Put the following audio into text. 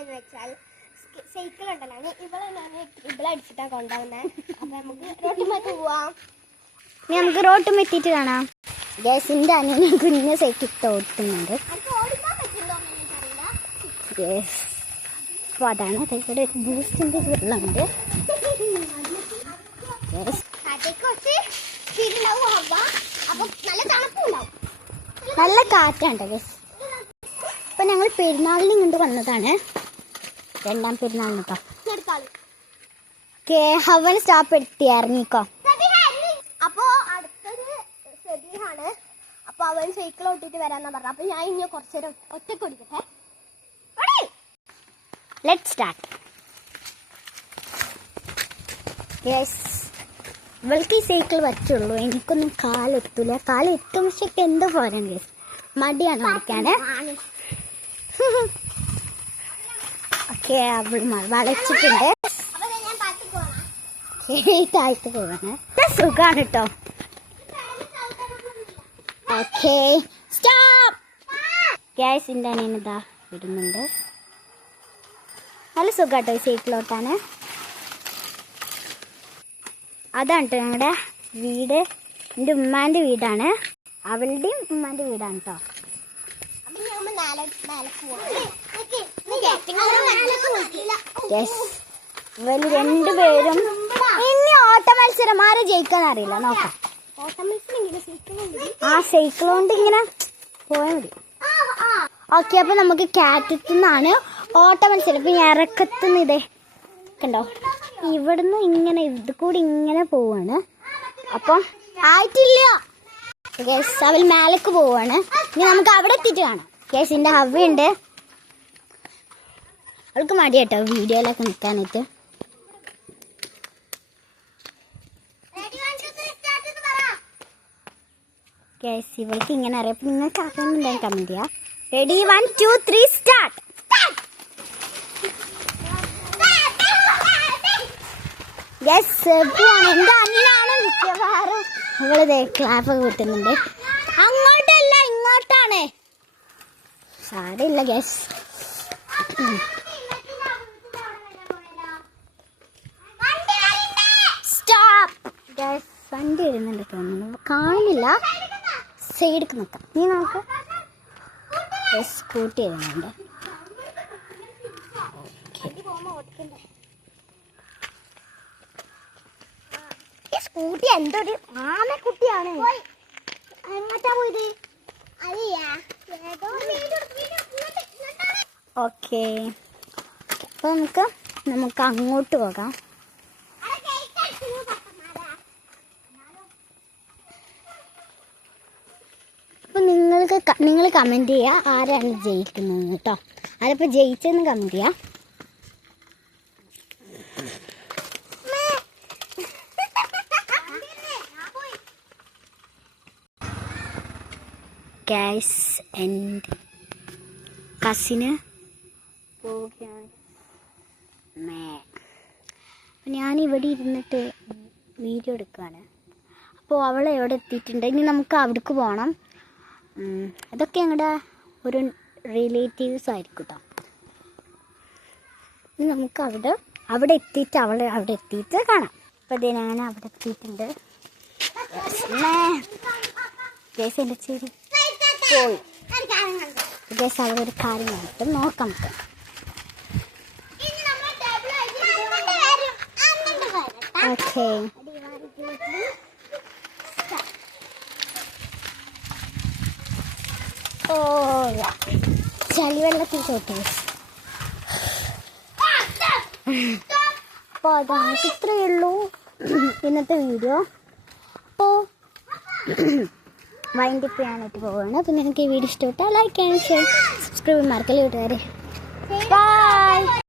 എന്ന് വെച്ചാൽ സൈക്കിൾ ഉണ്ടല്ലോ. ഇവിടെ ഇവളെ അടിച്ചിട്ടാ കൊണ്ടുപോകുന്നത് അപ്പൊ നമുക്ക് റോട്ടുമായിട്ട് പോവാം. ഇനി നമുക്ക് റോട്ടും എത്തിയിട്ട് കാണാം. ജയസിന്റെ അനിയനും കുഞ്ഞ് സൈക്കിൾ തോട്ടുന്നുണ്ട് അപ്പൊ അതാണ് ഒരു ബൂസ്റ്റിന്റെ വെള്ളമുണ്ട്. നല്ല തണുപ്പും ഉണ്ടാവും നല്ല കാറ്റാണ് യെസ് അപ്പം ഞങ്ങൾ പെരുന്നാളിന് ഇങ്ങോട്ട് വന്നതാണ്. രണ്ടാം പെരുന്നാളിന് കേട്ടോ ഹവൻ സ്റ്റോപ്പ് എടുത്തി ഇറങ്ങിക്കോ. അപ്പോ അടുത്തൊരു സെബിഹാണ്. അപ്പൊ അവൻ സൈക്കിൾ ഓട്ടിട്ട് വരാന്നാ പറഞ്ഞത് അപ്പൊ ഞാൻ ഇനി കുറച്ചു നേരം ഒറ്റയ്ക്ക് ഓടിക്കട്ടെ? ലെറ്റ് സ്റ്റാർട്ട് യെസ് ഇവൾക്ക് ഈ സൈക്കിൾ പറ്റുള്ളൂ. എനിക്കൊന്നും കാലെത്തൂല. കാലെത്തും പക്ഷെ എന്തോ പോരാൻ കേസ് മടിയാണ് ഓടിക്കാന് വളച്ചിട്ടുണ്ട്. താഴ്ത്ത് പോവാണ്. സുഖാണ് കേട്ടോ ഓക്കെ. സ്റ്റോപ്പ്. ഗ്യാസിന്റെ അനിയനിതാ വരുന്നുണ്ട് നല്ല സുഖാട്ടോ ഈ സീറ്റിലോട്ടാണ്. അതാണ് കേട്ടോ ഞങ്ങളുടെ വീട്. എന്റെ ഉമ്മാന്റെ വീടാണ്. അവളുടെയും ഉമ്മാന്റെ വീടാണ് കേട്ടോ അപ്പൊ ഞാൻ നാളെ നാളെ പോവാം യെസ് ഇവർ രണ്ടുപേരും ഇനി ഓട്ട മത്സരം ആരെ ജയിക്കാൻ അറിയില്ല നോക്കാം. ആ സൈക്കിൾ കൊണ്ട് ഇങ്ങനെ പോയാൽ മതി. ഓക്കെ അപ്പൊ നമുക്ക് കാറ്റത്തു നിന്നാണ് ഓട്ട മത്സരം ഇപ്പൊ ഇറക്കത്തുനിന്ന് ഇതേ കണ്ടോ? ഇവിടുന്ന് ഇങ്ങനെ ഇത് കൂടി ഇങ്ങനെ പോവാണ്. അപ്പം ആയിട്ടില്ല. യെസ് അവൽ മേലേക്ക് പോവാണ്. ഇനി നമുക്ക് അവിടെ എത്തിയിട്ട് കാണാം. യെസ് എന്റെ ഹവ്വുണ്ട് അവൾക്ക് മടി കേട്ടോ വീഡിയോയിലൊക്കെ നിൽക്കാനായിട്ട് യെസ് ഇവൾക്ക് ഇങ്ങനെ അറിയാം. അപ്പം നിങ്ങൾക്ക് അറിയുന്നുണ്ടെങ്കിൽ കമന്റ് ചെയ്യാം. Ready one two three start yes എന്റെ അന്നാണ് മിക്കവാറും അങ്ങോട്ടല്ല ഇങ്ങോട്ടാണ്. സാരമില്ല യെസ് സ്റ്റോപ്പ് യെസ് വണ്ടി വരുന്നുണ്ട് തോന്നുന്നു? കാണുന്നില്ല സൈഡിക്ക് നിൽക്കാം നീ നോക്ക്. സ്കൂട്ടി വരുന്നുണ്ട്. ഈ സ്കൂട്ടി എന്തൊരു ആമക്കുട്ടിയാണ് എങ്ങോട്ടാ ഓക്കെ. അപ്പോൾ നമുക്ക് നമുക്ക് അങ്ങോട്ട് പോകാം അപ്പോൾ നിങ്ങൾക്ക് നിങ്ങൾ കമന്റ് ചെയ്യുക ആരാണ് ജയിക്കുന്നത് കേട്ടോ ആരപ്പോൾ ജയിച്ചതെന്ന് കമന്റ് ചെയ്യാം. ഗ്യാസ് എന്റെ കസിന് പോവുകയാണ് അപ്പം ഞാനിവിടെ ഇരുന്നിട്ട് വീഡിയോ എടുക്കുകയാണ് അപ്പോൾ അവൾ എവിടെ എത്തിയിട്ടുണ്ട്? ഇനി നമുക്ക് അവിടേക്ക് പോകണം അതൊക്കെ ഞങ്ങളുടെ ഒരു റിലേറ്റീവ്സ് ആയിരിക്കും കേട്ടോ ഇനി നമുക്ക് അവിടെ അവിടെ എത്തിയിട്ട് അവളെ അവിടെ എത്തിയിട്ട് കാണാം. അപ്പോൾ ഇതേ ഞാൻ അവിടെ എത്തിയിട്ടുണ്ട്. കേസ് എന്റെ ചേരി. പോയി. കേസ് അവിടെ ഒരു കാര്യം കണ്ടിട്ട് നോക്കാം നമുക്ക്. ഓക്കെ ഓ ചളിവെള്ളത്തിൽ ചോട്ടി അപ്പോൾ അതാണ് ഇത്രയേ ഉള്ളൂ ഇന്നത്തെ വീഡിയോ അപ്പോൾ വൈൻഡിപ്പ് ചെയ്യാനായിട്ട് പോവുകയാണ് അപ്പോൾ നിങ്ങൾക്ക് ഈ വീഡിയോ ഇഷ്ടപ്പെട്ടാൽ ലൈക്ക് ചെയ്യാൻ ഷെയർ സബ്സ്ക്രൈബ് മാർക്കല്ലേ വീട്ടുകാരെ